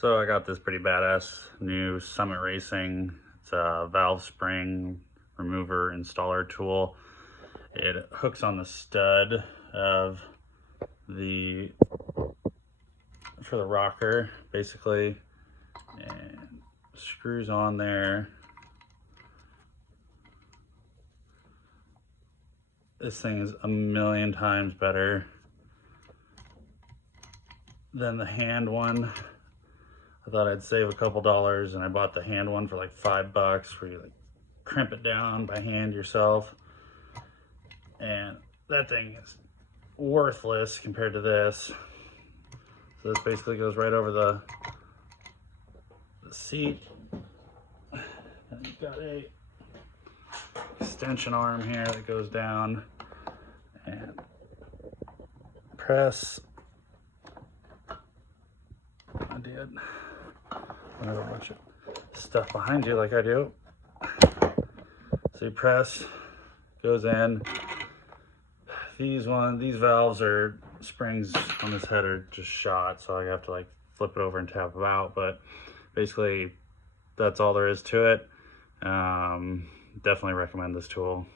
So I got this pretty badass new Summit Racing. It's a Valve Spring remover installer tool. It hooks on the stud of for the rocker basically, and screws on there. This thing is a million times better than the hand one. I thought I'd save a couple dollars, and I bought the hand one for like $5, where you like crimp it down by hand yourself. And that thing is worthless compared to this. So this basically goes right over the seat. And you've got a extension arm here that goes down, and press. I did. I have a bunch of stuff behind you like I do. So you press, goes in. These valves are springs on this head are just shot, so I have to like flip it over and tap them out. But basically, that's all there is to it. Definitely recommend this tool.